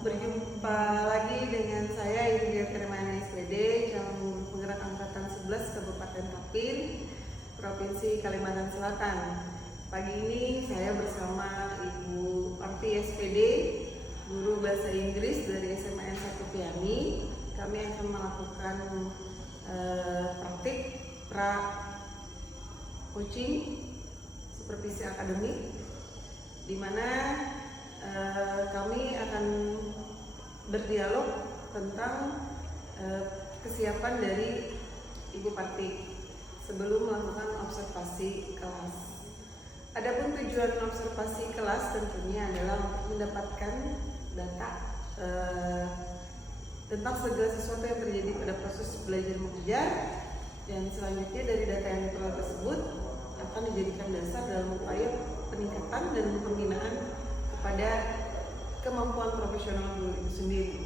Berjumpa lagi dengan saya Indria Kirmani SPD, calon penggerak angkatan 11 Kabupaten Kapin, Provinsi Kalimantan Selatan. Pagi ini saya bersama Ibu Arti SPD, guru bahasa Inggris dari SMA N1 Piani. Kami akan melakukan praktik pra coaching supervisi akademik, di mana kami akan berdialog tentang kesiapan dari Ibu Parti sebelum melakukan observasi kelas. Adapun tujuan observasi kelas tentunya adalah untuk mendapatkan data tentang segala sesuatu yang terjadi pada proses belajar mengajar, dan selanjutnya dari data yang diperoleh tersebut akan dijadikan dasar dalam upaya peningkatan dan pembinaan pada kemampuan profesional guru itu sendiri.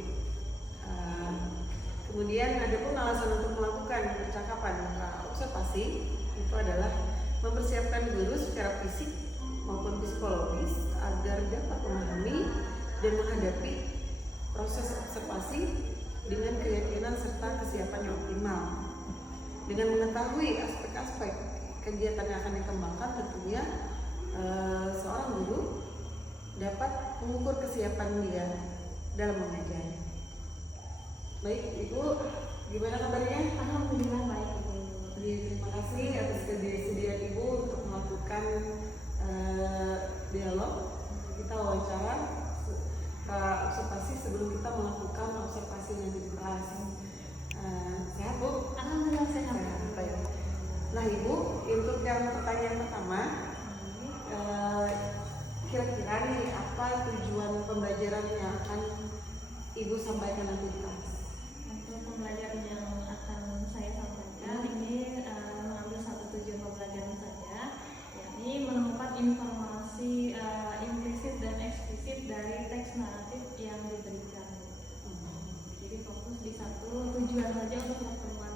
Kemudian ada pun alasan untuk melakukan percakapan observasi itu adalah mempersiapkan guru secara fisik maupun psikologis agar dapat memahami dan menghadapi proses observasi dengan keyakinan serta kesiapan yang optimal. Dengan mengetahui aspek-aspek kegiatan yang akan dikembangkan, tentunya seorang guru dapat mengukur kesiapan dia dalam mengajar. Baik, Ibu, gimana kabarnya? Alhamdulillah baik, Ibu. Terima kasih atas kesediaan Ibu untuk melakukan dialog. Kita wawancara observasi sebelum kita melakukan observasi nanti di kelas. Sehat, Bu? Alhamdulillah sehat. Baik. Nah, Ibu, untuk yang pertanyaan pertama, kira-kira nih apa tujuan pembelajaran yang akan Ibu sampaikan nanti di kelas? Untuk pembelajaran yang akan saya sampaikan ini mengambil satu tujuan pembelajaran saja, yakni menemukan informasi implisit dan eksplisit dari teks naratif yang diberikan. Jadi fokus di satu tujuan saja untuk pertemuan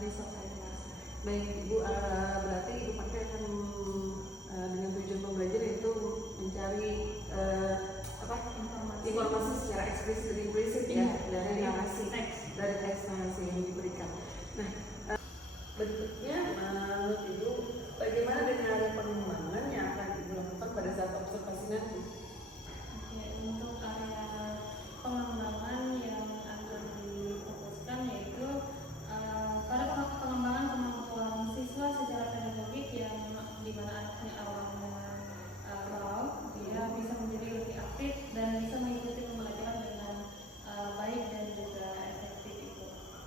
besok hari Selasa. Baik, Ibu, berarti Ibu pakai akan dengan tujuan pembelajaran itu mencari informasi secara eksplisit dan implisit ya, dari narasi, dari teks narasi yang diberikan. Nah, berikutnya menurut Ibu, bagaimana dengan area pengembangan yang akan Ibu lakukan pada saat observasi nanti? Oke, untuk area pengembangan yang akan difokuskan yaitu pada pengembangan kemampuan siswa secara pedagogik, yang dimana anaknya awam dengan raw, dia bisa menjadi lebih aktif dan bisa mengikuti pembelajaran dengan baik dan juga efektif itu.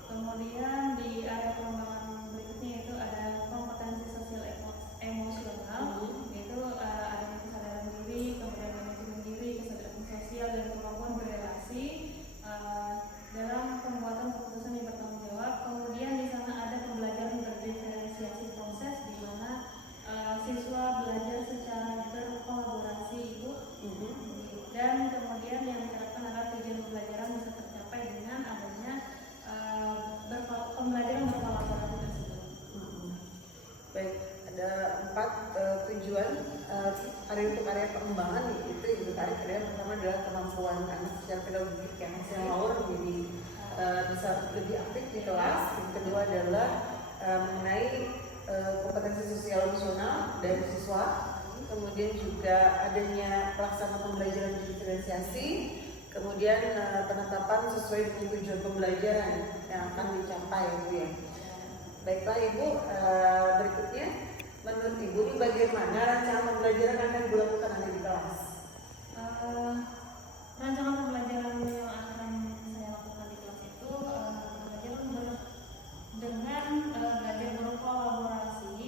Kemudian di area pengembangan berikutnya yaitu ada kompetensi sosial emosional, yaitu adanya kesadaran diri, kemudian manajemen diri, kesadaran sosial, dan kemampuan berrelasi dalam pembuatan keputusan yang bertanggung jawab. Kemudian di sana ada pembelajaran berdiferensiasi proses, di mana siswa belajar secara berkolaborasi itu, dan kemudian yang diharapkan adalah tujuan pembelajaran bisa tercapai dengan adanya pembelajaran berkolaborasi tersebut. Baik, ada 4 tujuan untuk area pengembangan itu yang ditarik. Yang pertama adalah kemampuan anak secara pedagogik yang hasil mau menjadi bisa lebih aktif di kelas. Yang kedua adalah mengenai kompetensi sosial emosional dari siswa. Kemudian juga adanya pelaksanaan pembelajaran diferensiasi. Kemudian penetapan sesuai dengan tujuan pembelajaran yang akan dicapai, Ibu ya. Baiklah, Ibu, berikutnya menurut Ibu ini bagaimana rancangan pembelajaran yang akan dilakukan nanti di kelas? Rancangan pembelajaran yang akan saya lakukan di kelas itu pembelajaran dengan belajar berkolaborasi,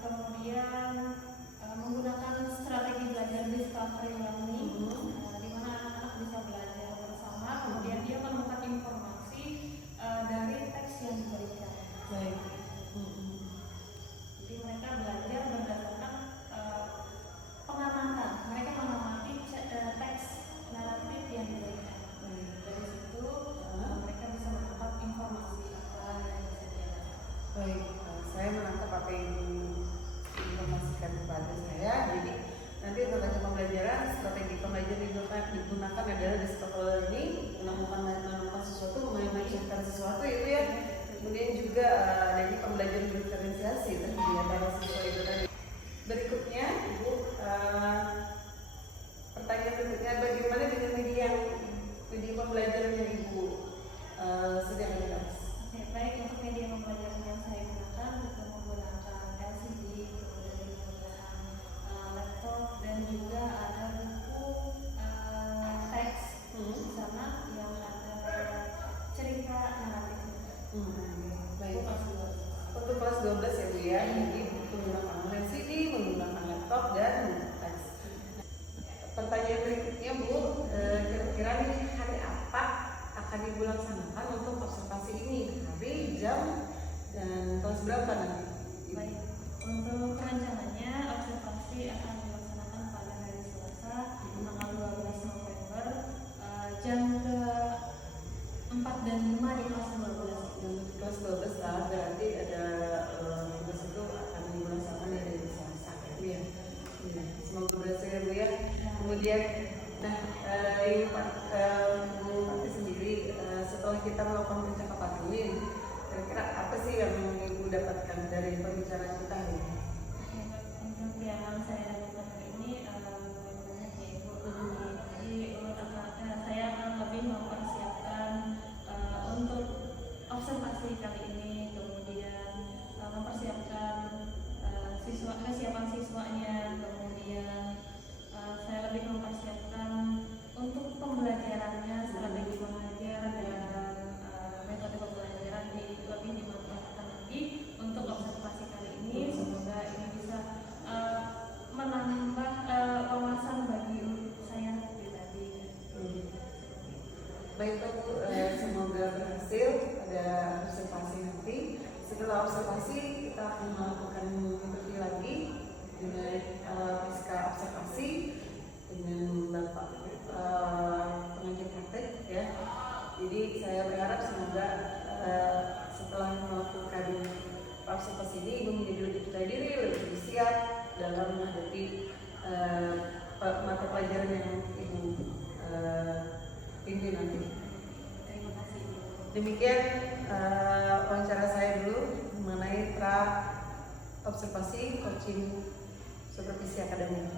kemudian menggunakan strategi belajar discovery learning, di mana anak-anak bisa belajar bersama, kemudian dia menemukan informasi dari teks yang diberikan. Baik. Jadi mereka belajar berdasarkan pengamatan. Mereka mengamati teks naratif juga adanya pembelajaran diferensiasi tadi di antara siswa itu tadi. Berikutnya, Ibu, pertanyaan berikutnya, bagaimana dengan media pembelajaran yang Ibu sedang gunakan? Oke, baik, untuk media pembelajaran yang saya gunakan itu menggunakan LCD, kemudian menggunakan laptop, dan juga ada buku teks di sana yang ada cerita naratif. Baik. Untuk kelas 12 ya Bu ya, jadi menggunakan LCD, menggunakan laptop dan teks. Pertanyaan berikutnya Bu, kira-kira nih hari apa akan Ibu laksanakan untuk observasi ini? Hari, jam, dan kelas berapa nanti? Baik, untuk rencananya observasi akan dilaksanakan pada hari Selasa tanggal 12 November jam ke 4 dan 5 di kelas 12. Kelas 12 lah, berarti ada tugas itu akan dilaksanakan dari Selasa ya. Semoga berhasil ya Bu ya. Kemudian, nah Ibu Pati sendiri setelah kita melakukan percakapan ini, kira-kira apa sih yang Ibu dapatkan dari pembicaraan kita hari ini? Untuk yang saya dapatkan hari ini banyak ya Ibu. Jadi saya akan lebih mempersiapkan untuk observasi kali ini, kemudian mempersiapkan kesiapan siswanya, kemudian saya lebih mempersiapkan untuk pembelajarannya, strategi mengajar dan metode pembelajaran lebih dimanfaatkan lagi untuk observasi kali ini. Semoga ini bisa menambah wawasan bagi saya pribadi. Baik Bu, semoga berhasil pada observasi nanti. Setelah observasi kita akan melakukan interview lagi dengan pasca observasi dengan Bapak pengajar praktek ya. Jadi saya berharap semoga setelah melakukan observasi ini Ibu menjadi lebih percaya diri, lebih siap dalam menghadapi mata pelajaran yang Ibu pimpin nanti. Terima kasih. Demikian wawancara saya dulu mengenai pra observasi coaching supervisi akademik.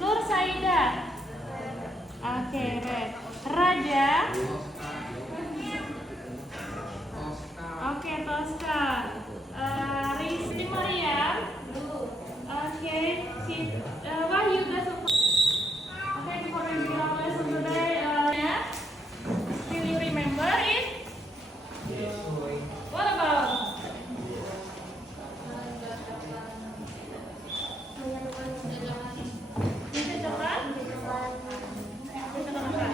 Nur Saida. Oke, red. Raja. Oke, Tosca. Rizky Maria. Oke, Wahyu Gasupa. Oke, before we begin our lesson today, will you remember it? What about? Bisa cepat? Bisa cepat.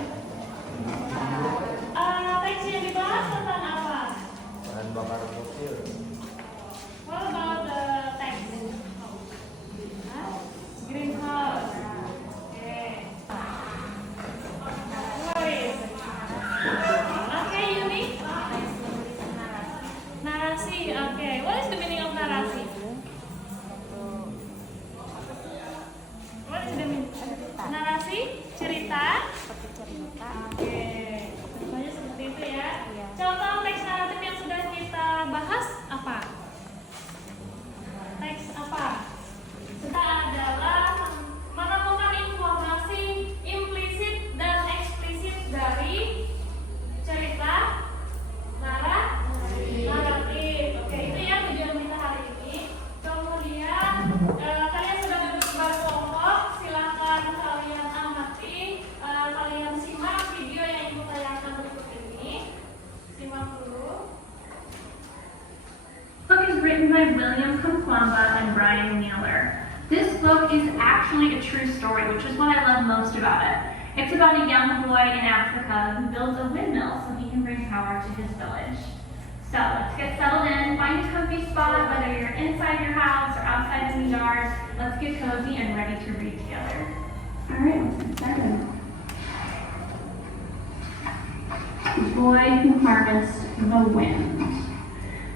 by William Kumkwamba and Brian Mueller. This book is actually a true story, which is what I love most about it. It's about a young boy in Africa who builds a windmill so he can bring power to his village. So let's get settled in, find a comfy spot, whether you're inside your house or outside in the yard. Let's get cozy and ready to read together. All right, let's get started. The boy who harnessed the wind.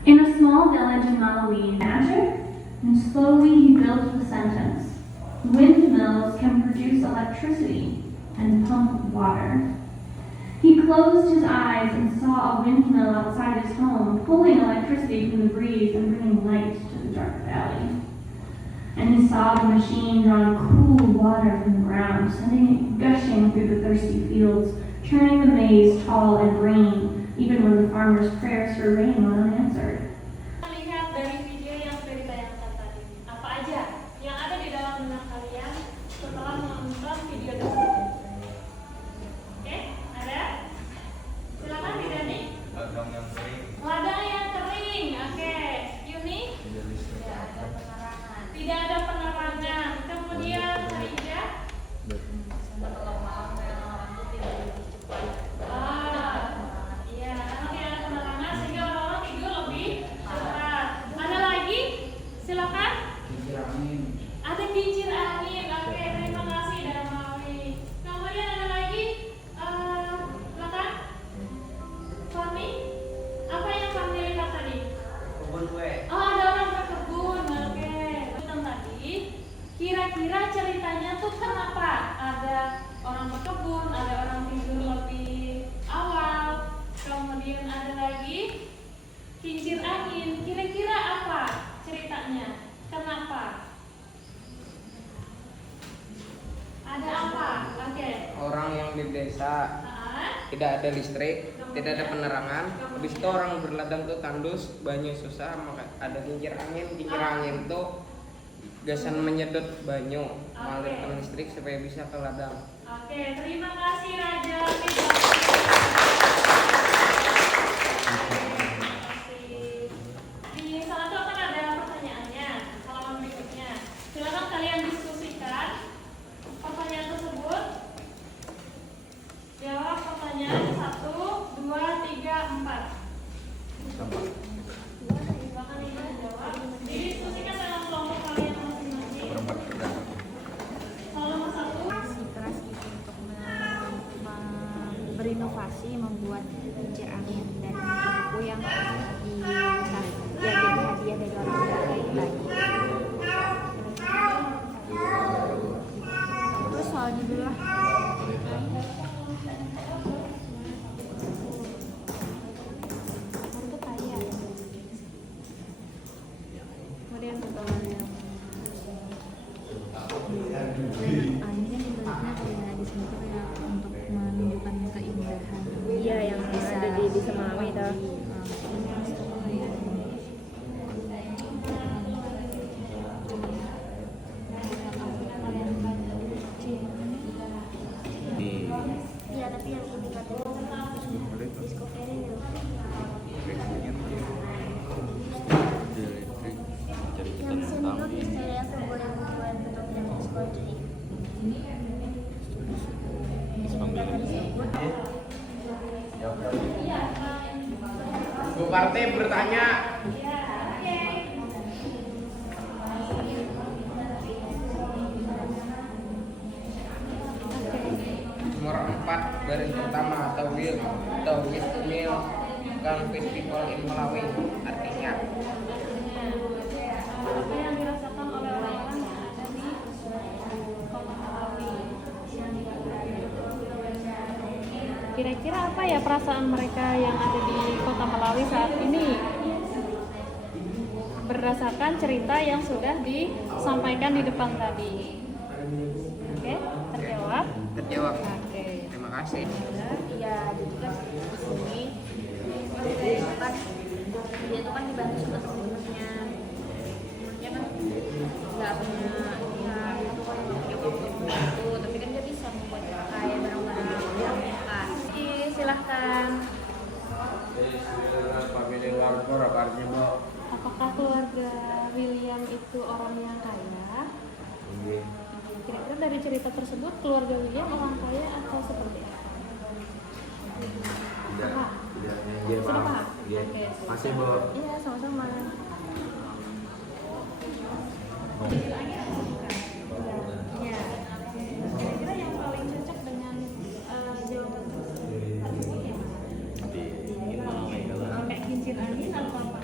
In a small village in Malawi, magic, and slowly he built the sentence. Windmills can produce electricity and pump water. He closed his eyes and saw a windmill outside his home, pulling electricity from the breeze and bringing light to the dark valley. And he saw the machine drawing cool water from the ground, sending it gushing through the thirsty fields, turning the maize tall and green, even when the farmer's prayers for rain were unanswered. Lihat dari video yang sudah ditayangkan tadi, apa aja yang ada di dalam benak kalian setelah menonton video tersebut? Oke, ada? Silakan Didani. Ladang yang kering. Ladang yang kering, oke. Yuni? Tidak ada penerangan. Kemudian Harija? Iya, karena tidak ada penerangan sehingga orang-orang tidur lebih cepat. Ada lagi? Silakan. Ada kincir angin. Oke, terima kasih Damawi. Kemudian ada lagi? Silakan. Fahmi? Apa yang Fahmi lihat tadi? Kebun kue. Oh, ada orang berkebun. Oke. Tentang tadi, kira-kira ceritanya tuh kenapa ada orang berkebun, ada orang tidur lebih awal, kemudian ada lagi kincir angin. Kira-kira apa ceritanya? Kenapa? Ada apa? Oke. Orang yang di desa tidak ada listrik, tidak ada penerangan. Habis itu orang berladang tuh tandus, banyu susah, maka ada kincir angin. Kincir angin tuh gasan menyedot banyu, mengalirkan listrik supaya bisa ke ladang. Oke, terima kasih Raja. Di salah satu akan ada pertanyaannya, halaman berikutnya. Silakan kalian diskusikan pertanyaan tersebut. Jawab pertanyaan 1, 2, 3, 4. Silakan Ibu jawab. Didiskusikan dalam kelompok kalian masing-masing. Kalau nomor 1. Masih keras gitu untuk berinovasi membuat kincir angin dan buku yang jadi hadiah dari orang baik lagi. Terus soalnya dulu lah. Itu kaya. Kemudian pertanyaan angin bentuknya kayak di sini kayak untuk menunjukkan keindahan. Iya, yang ada di Semalawi itu. Iya, tapi yang ini katanya Discovery ya. Yang senior istilah boleh membuat bentuk yang Discovery. Bu Partai bertanya. Nomor 4 baris pertama atau windmill kan festival in Malawi, artinya Apa yang dirasakan oleh orang-orang yang ada di kota Malawi? Kira-kira apa ya perasaan mereka yang ada di kota Malawi saat ini? Berdasarkan cerita yang sudah disampaikan di depan tadi. Oke, terjawab? terjawab. Oke. Terima kasih. Iya, jadi kan di sini dia itu kan dibantu sama temen-temennya. Temennya kan nggak punya ya itu kan nyokap itu, tapi kan dia bisa membuat kayak barang-barang yang kan. Silahkan. Family Warfare apa artinya, Bu? Apakah keluarga William itu orang yang kaya? Kira-kira dari cerita tersebut keluarga William orang kaya atau seperti apa? Paham? Sudah paham? Oke. Masih, Bu. Iya, sama-sama. Ya. Kira-kira yang paling cocok dengan jawaban tersebut ya? Pakai kincir angin atau apa?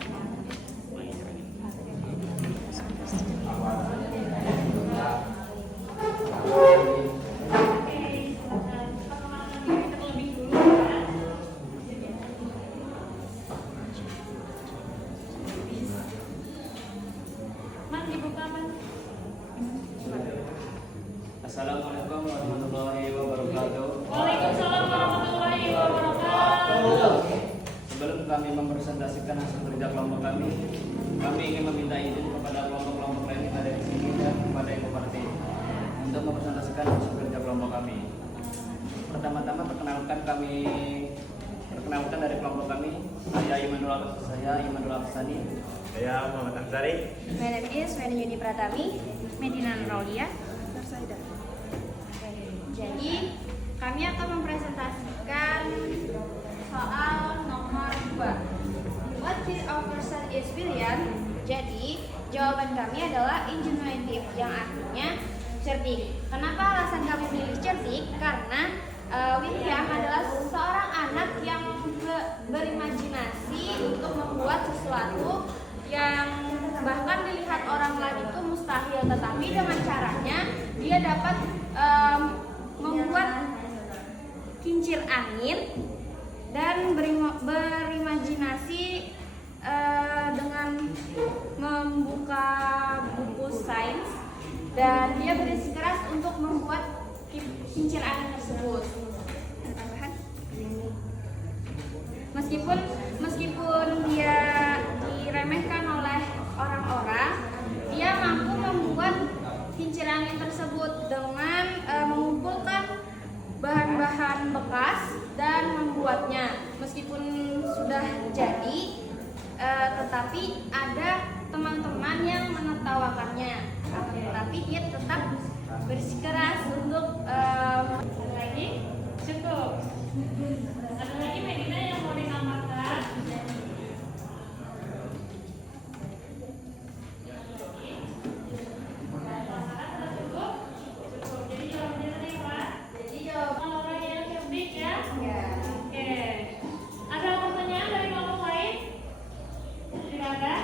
Assalamualaikum warahmatullahi wabarakatuh. Waalaikumsalam warahmatullahi wabarakatuh. Sebelum kami mempresentasikan hasil kerja kelompok kami ingin meminta izin kepada kelompok-kelompok lain yang ada di sini dan kepada Ibu Parti untuk mempresentasikan hasil kerja kelompok kami. Pertama-tama perkenalkan dari kelompok kami. Saya Imanul Afsani. Saya Muhammad Ansari. My name is Meni Yuni Pratami, Medina Nuraulia. Jadi kami akan mempresentasikan soal nomor 2. What kind of person is William? Jadi jawaban kami adalah ingenuitive, yang artinya cerdik. Kenapa alasan kami pilih cerdik? Karena William adalah seorang anak yang berimajinasi untuk membuat sesuatu yang bahkan dilihat orang lain itu mustahil, tetapi dengan caranya dia dapat membuat kincir angin dan berimajinasi dengan membuka buku sains, dan dia bersikeras untuk membuat kincir angin tersebut. Ada tambahan? Meskipun dia diremehkan oleh orang-orang, dia mampu membuat kincir angin tersebut dengan mengumpulkan bahan-bahan bekas dan membuatnya. Meskipun sudah jadi, tetapi ada teman-teman yang menertawakannya. Tetapi dia tetap bersikeras untuk Lagi? Cukup. Ada lagi Medina yang mau ditambahkan? Jadi jawabannya tadi apa? Orang yang cerdik ya? Oke. Ada pertanyaan dari kelompok lain? Tidak ada?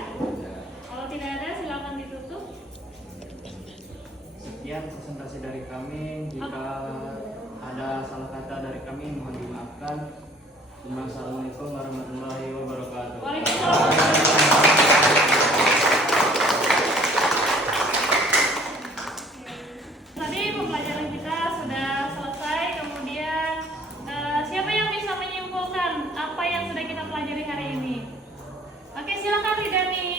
Kalau tidak ada silakan ditutup. Sekian presentasi dari kami. Jika ada salah kata dari kami mohon dimaafkan. Wassalamualaikum warahmatullahi wabarakatuh. Waalaikumsalam. Tadi pembelajaran kita sudah selesai. Kemudian siapa yang bisa menyimpulkan apa yang sudah kita pelajari hari ini? Oke, silakan Ridani.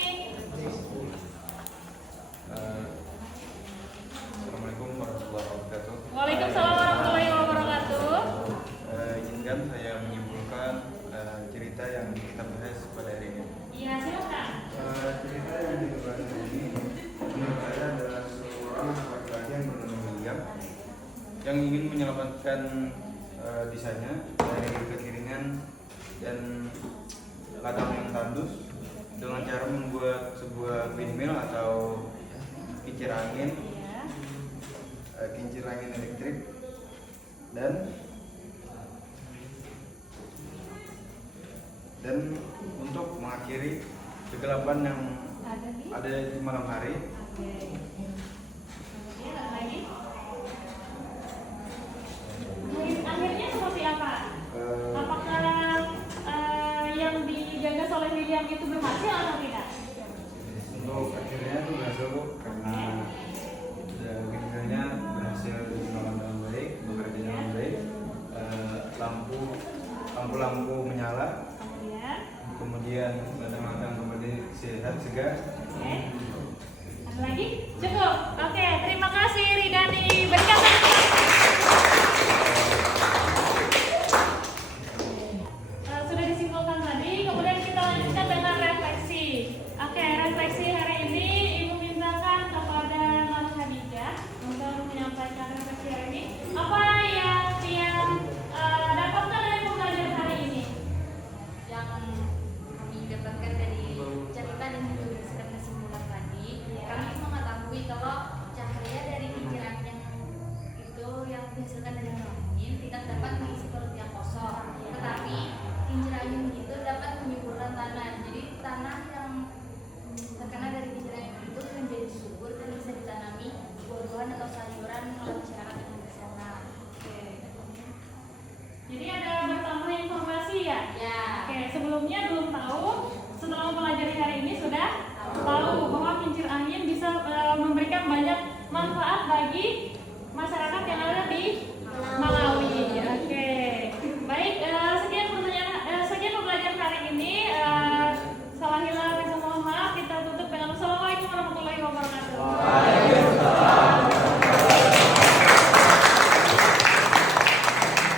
Assalamualaikum warahmatullahi wabarakatuh. Waalaikumsalam warahmatullahi wabarakatuh. Izinkan saya menyimpulkan cerita yang kita bahas pada hari ini. Iya, silakan. Cerita yang kita bahas hari ini menurut saya adalah seorang laki-laki yang bernama William yang ingin menyelamatkan desanya dari kekeringan dan ladang yang tandus dengan cara membuat sebuah windmill atau kincir angin elektrik, dan untuk mengakhiri kegelapan yang ada di malam hari. Ada lagi? Akhirnya seperti apa? Apakah yang digagas oleh William itu berhasil atau tidak? Untuk akhirnya itu berhasil, Bu, karena kinerjanya berhasil dilakukan dengan baik, bekerja dengan baik. Lampu-lampu menyala, kemudian ladang-ladang kembali sehat segar. Oke. Ada lagi? Cukup. Oke, terima kasih Ridani. Berikan tepuk tangan. Sudah disimpulkan tadi sebelumnya belum tahu, setelah mempelajari hari ini sudah tahu bahwa kincir angin bisa memberikan banyak manfaat bagi masyarakat yang ada di Malawi. Oke, baik, sekian pembelajaran hari ini. Salah hilang, mohon maaf. Kita tutup dengan Assalamualaikum warahmatullahi wabarakatuh.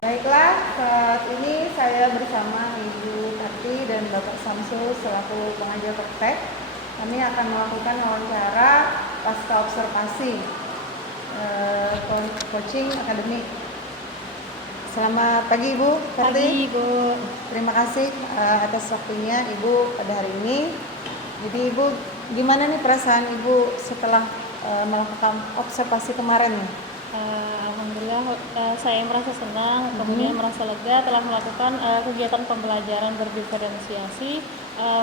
Baiklah, saat ini saya bersama Ibu Tati dan Bapak Samsul selaku pengajar praktek. Kami akan melakukan wawancara pasca observasi coaching akademik. Selamat pagi Ibu Tati. Pagi Ibu. Terima kasih atas waktunya Ibu pada hari ini. Jadi Ibu, gimana nih perasaan Ibu setelah melakukan observasi kemarin nih? Alhamdulillah, saya merasa senang, kemudian merasa lega telah melakukan kegiatan pembelajaran berdiferensiasi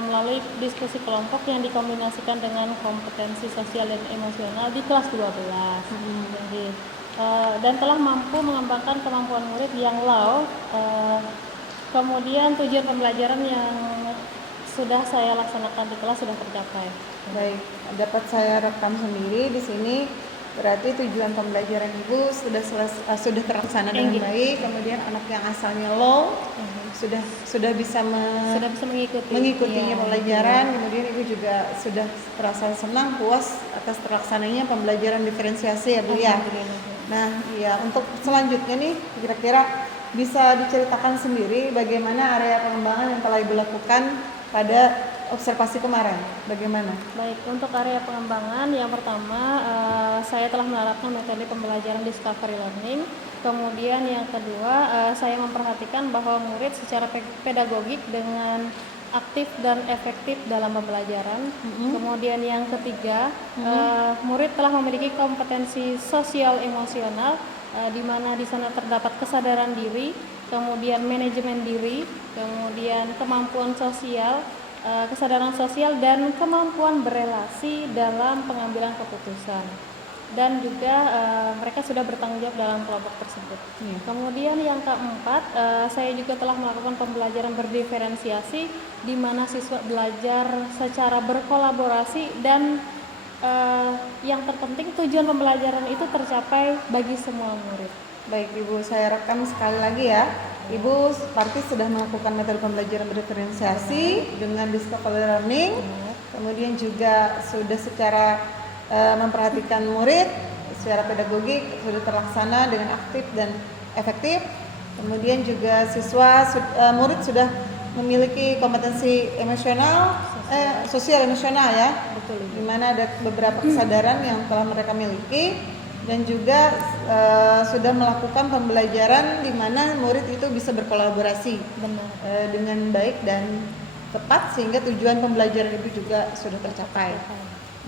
melalui diskusi kelompok yang dikombinasikan dengan kompetensi sosial dan emosional di kelas 12. Jadi, dan telah mampu mengembangkan kemampuan murid yang low. Kemudian tujuan pembelajaran yang sudah saya laksanakan di kelas sudah tercapai. Baik, dapat saya rekam sendiri di sini. Berarti tujuan pembelajaran Ibu sudah terlaksana dengan baik. Kemudian anak yang asalnya low sudah bisa mengikutinya pembelajaran. Kemudian Ibu juga sudah terasa senang, puas atas terlaksananya pembelajaran diferensiasi ya Bu ya. Nah, ya untuk selanjutnya nih kira-kira bisa diceritakan sendiri bagaimana area pengembangan yang telah Ibu lakukan pada observasi kemarin, bagaimana? Baik, untuk area pengembangan yang pertama saya telah menerapkan metode pembelajaran discovery learning. Kemudian yang kedua saya memperhatikan bahwa murid secara pedagogik dengan aktif dan efektif dalam pembelajaran. Kemudian yang ketiga murid telah memiliki kompetensi sosial emosional di mana di sana terdapat kesadaran diri, kemudian manajemen diri, kemudian kemampuan sosial, kesadaran sosial dan kemampuan berelasi dalam pengambilan keputusan, dan juga mereka sudah bertanggung jawab dalam kelompok tersebut. Kemudian yang keempat, saya juga telah melakukan pembelajaran berdiferensiasi di mana siswa belajar secara berkolaborasi dan yang terpenting tujuan pembelajaran itu tercapai bagi semua murid. Baik Ibu, saya rekam sekali lagi ya. Ibu seperti sudah melakukan metode pembelajaran berdiferensiasi dengan discovery learning, kemudian juga sudah secara memperhatikan murid secara pedagogik sudah terlaksana dengan aktif dan efektif. Kemudian juga murid sudah memiliki kompetensi emosional, sosial emosional ya. Betul. Di mana ada beberapa kesadaran yang telah mereka miliki. Dan juga sudah melakukan pembelajaran di mana murid itu bisa berkolaborasi dengan baik dan tepat sehingga tujuan pembelajaran itu juga sudah tercapai.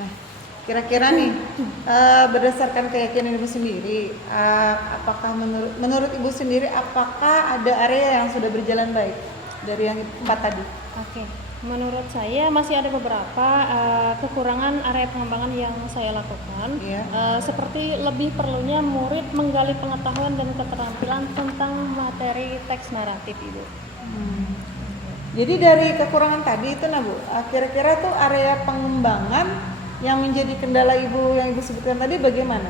Nah, kira-kira nih berdasarkan keyakinan Ibu sendiri, apakah menurut Ibu sendiri apakah ada area yang sudah berjalan baik dari yang 4 tadi? Oke. Menurut saya masih ada beberapa kekurangan area pengembangan yang saya lakukan. Seperti lebih perlunya murid menggali pengetahuan dan keterampilan tentang materi teks naratif itu. Jadi dari kekurangan tadi itu Bu, kira-kira tuh area pengembangan yang menjadi kendala Ibu yang Ibu sebutkan tadi bagaimana?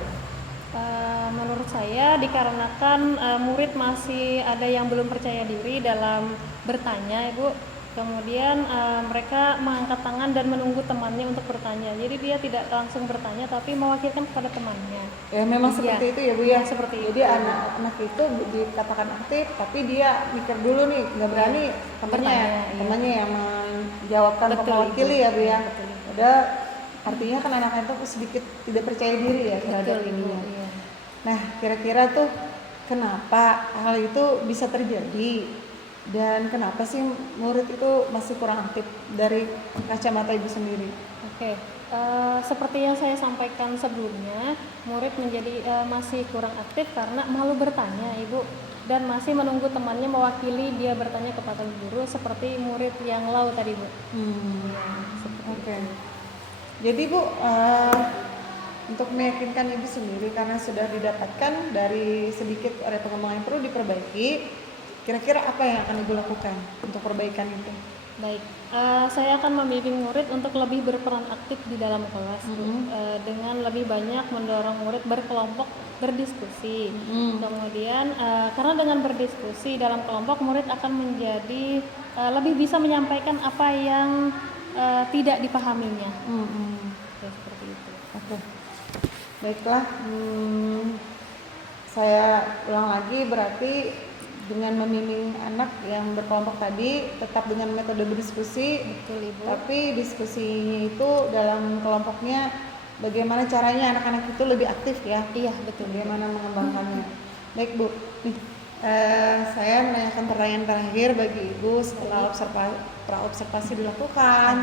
Menurut saya dikarenakan murid masih ada yang belum percaya diri dalam bertanya, Ibu. Kemudian mereka mengangkat tangan dan menunggu temannya untuk bertanya. Jadi dia tidak langsung bertanya tapi mewakilkan kepada temannya. Ya memang seperti itu ya Bu ya. Seperti jadi anak-anak itu dikatakan aktif tapi dia mikir dulu nih, nggak berani temannya yang menjawabkan mewakili ya Bu ya. Padahal artinya kan anak-anak itu sedikit tidak percaya diri ya terhadap ini. Nah kira-kira tuh kenapa hal itu bisa terjadi? Dan kenapa sih murid itu masih kurang aktif dari kacamata Ibu sendiri? Oke, seperti yang saya sampaikan sebelumnya, murid masih kurang aktif karena malu bertanya, Ibu, dan masih menunggu temannya mewakili dia bertanya kepada guru seperti murid yang low tadi, Bu. Oke. Jadi Bu, untuk meyakinkan Ibu sendiri karena sudah didapatkan dari sedikit area pengembangan yang perlu diperbaiki. Kira-kira apa yang akan Ibu lakukan untuk perbaikan itu? Baik, saya akan membimbing murid untuk lebih berperan aktif di dalam kelas, Bu. Dengan lebih banyak mendorong murid berkelompok berdiskusi. Kemudian, karena dengan berdiskusi dalam kelompok, murid akan menjadi lebih bisa menyampaikan apa yang tidak dipahaminya. Ya, seperti itu. Oke, baiklah. Saya ulang lagi, berarti dengan membimbing anak yang berkelompok tadi tetap dengan metode berdiskusi, Betul, Ibu. tapi diskusinya itu dalam kelompoknya bagaimana caranya anak-anak itu lebih aktif ya. Iya, betul. Bagaimana mengembangkannya. Baik Bu, nih, saya menanyakan pertanyaan terakhir bagi Ibu setelah praobservasi dilakukan,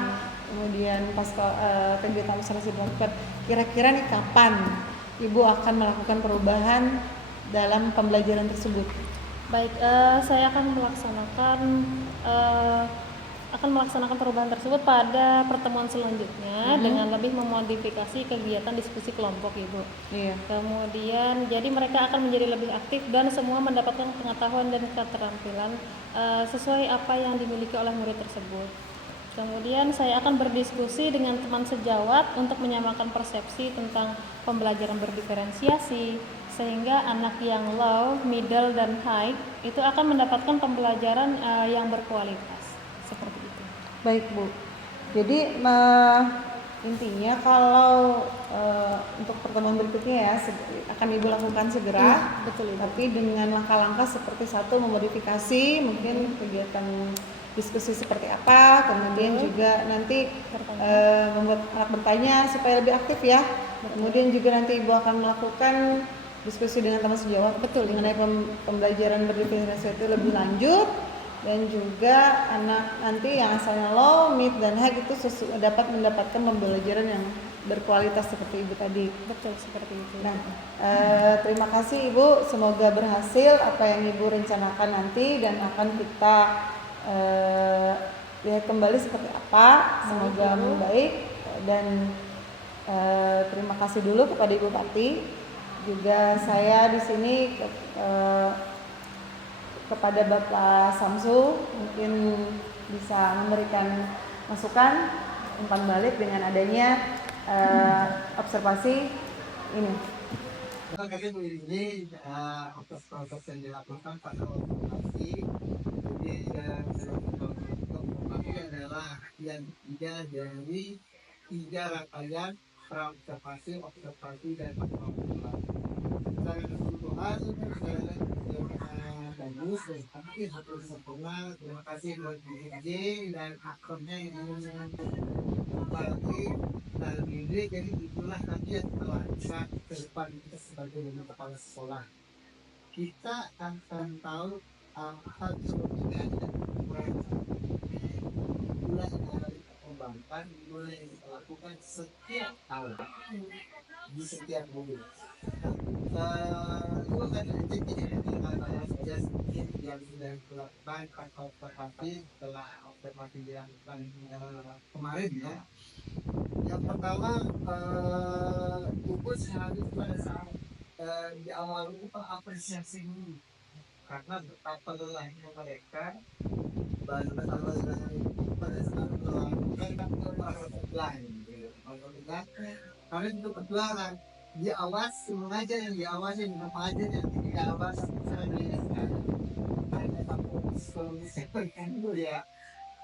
kemudian pas kegiatan observasi dilakukan, kira-kira nih kapan Ibu akan melakukan perubahan dalam pembelajaran tersebut? Baik, saya akan melaksanakan perubahan tersebut pada pertemuan selanjutnya dengan lebih memodifikasi kegiatan diskusi kelompok, Ibu. Iya. Kemudian, jadi mereka akan menjadi lebih aktif dan semua mendapatkan pengetahuan dan keterampilan sesuai apa yang dimiliki oleh murid tersebut. Kemudian saya akan berdiskusi dengan teman sejawat untuk menyamakan persepsi tentang pembelajaran berdiferensiasi, sehingga anak yang low, middle, dan high itu akan mendapatkan pembelajaran yang berkualitas. Seperti itu. Baik Bu, jadi intinya kalau untuk pertemuan berikutnya ya akan Ibu lakukan segera, Betul, Ibu. tapi dengan langkah-langkah seperti satu memodifikasi mungkin kegiatan diskusi seperti apa, kemudian juga nanti membuat anak bertanya supaya lebih aktif ya. Kemudian juga nanti Ibu akan melakukan diskusi dengan teman sejawat mengenai pembelajaran berdiferensiasi itu lebih lanjut, dan juga anak nanti yang asalnya low, mid, dan high itu dapat mendapatkan pembelajaran yang berkualitas seperti Ibu tadi. Betul, seperti itu. Nah, terima kasih Ibu, semoga berhasil apa yang Ibu rencanakan nanti dan akan kita lihat kembali seperti apa. Semoga membaik, dan terima kasih dulu kepada Ibu Pati. Juga saya di sini kepada Bapak Samsu mungkin bisa memberikan masukan umpan balik dengan adanya observasi ini. Kami ini proses yang dilakukan pada observasi. Jadi ini adalah yang ketiga dari 3 rangkaian praobservasi, observasi, dan observasi. Secara keseluruhan bagus, tapi satu sempurna. Terima kasih buat BJ dan akunnya yang membantu dan ini. Jadi itulah nanti yang telah bisa ke depan kita sebagai kepala sekolah. Kita akan tahu hal sebetulnya mulai dari pembangkang, mulai dilakukan setiap tahun di setiap mobil. Itu kan saja sedikit yang sudah dilakukan observasi setelah observasi dilakukan kemarin ya. Yang pertama, fokus harus pada saat di awal itu apresiasi dulu, karena betapa lelahnya mereka baru pada saat melakukan offline menggunakan kalian untuk perjuangan diawasi, mengajar yang diawasi, mengajar yang tidak diawasi, misalnya ada seperti itu ya.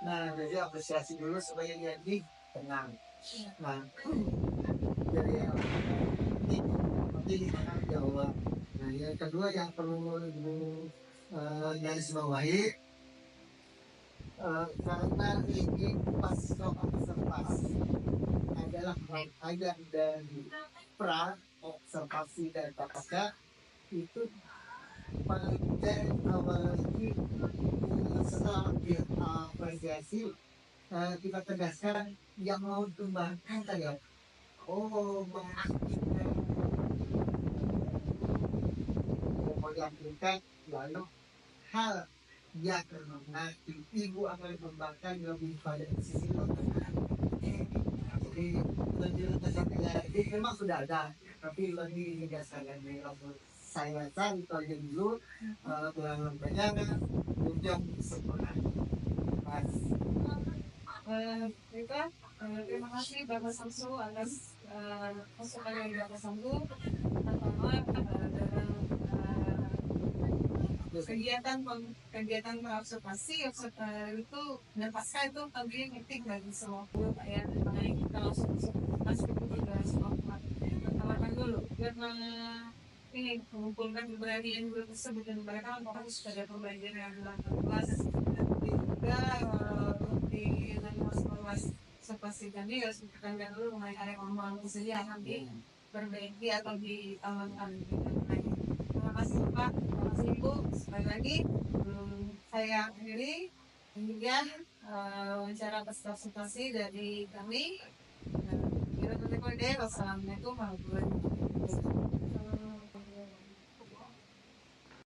Nah, jadi apresiasi dulu supaya jadi tenang. Nah, jadi ini jawab. Nah, yang kedua yang perlu garis bawahi, karena ini pas observasi adalah rangkaian dari pra observasi dan pasca, itu paling awal lagi setelah diapresiasi kita tegaskan yang mau dikembangkan kayak mengaktifkan dilakukan, lalu hal yang nanti ibu akan kembangkan lebih pada sisi jadi lebih memang sudah ada, tapi lebih didasarkan dari saya cari aja dulu pelanggan banyak untuk sempurna. Terima kasih Bapak Samsu atas masukan dari Bapak Samsu pertama dalam kegiatan observasi itu dan pasca itu tentunya penting bagi semua guru Pak ya. Makanya kita langsung masuk ke semua pertama dulu biar ini mengumpulkan keberanian guru tersebut dan mereka fokus pada pembelajaran yang dilakukan kelas juga di dalam kelas observasi kami harus ditekankan dulu mengenai area pembangunan saja yang diperbaiki atau diamankan. Terima kasih Pak, terima kasih Ibu. Sekali lagi saya akhiri demikian wawancara presentasi dari kami. Wassalamualaikum warahmatullahi wabarakatuh.